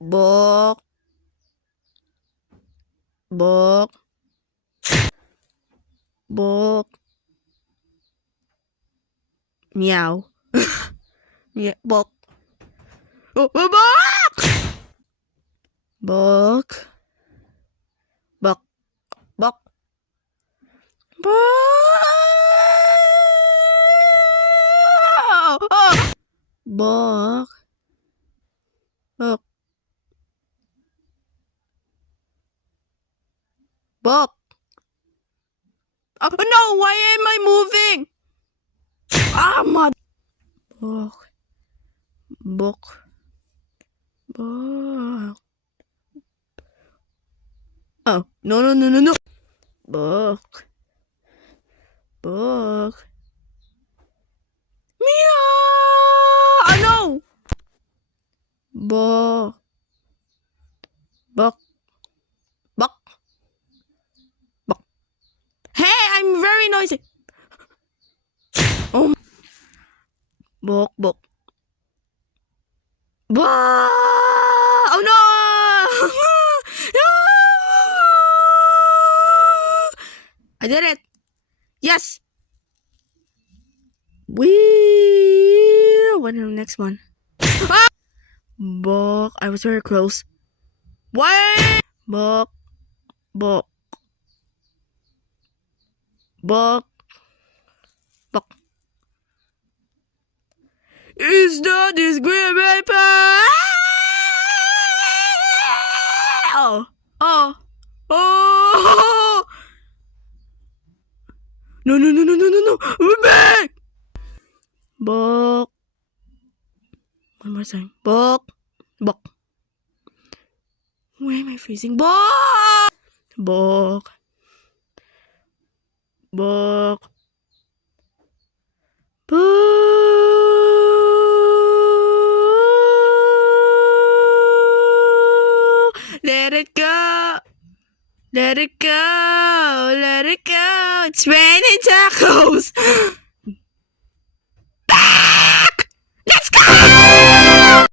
Book. Book. Book. Meow. Meow. Book. Oh, book. Book. Book. Book. Book. Book. Book. Oh, no, why am I moving? Ah, mother. Book. Book. Book. Oh, no. Book. Book. Meow! Oh, no! Book. Book. Book. Book. Hey, I'm very noisy. Oh. Book. Book. Book. Oh, no! No! I did it. Yes. What is the next one? Ah! Book. I was very close. What? Book. Book. Book. Book. Is that this green paper? Oh. Oh. Oh. No. We're back. Book. One more time. Book. Book. Why am I freezing? Book. Book. Book. Book. Let it go. Let it go. Let it go. It's raining tacos.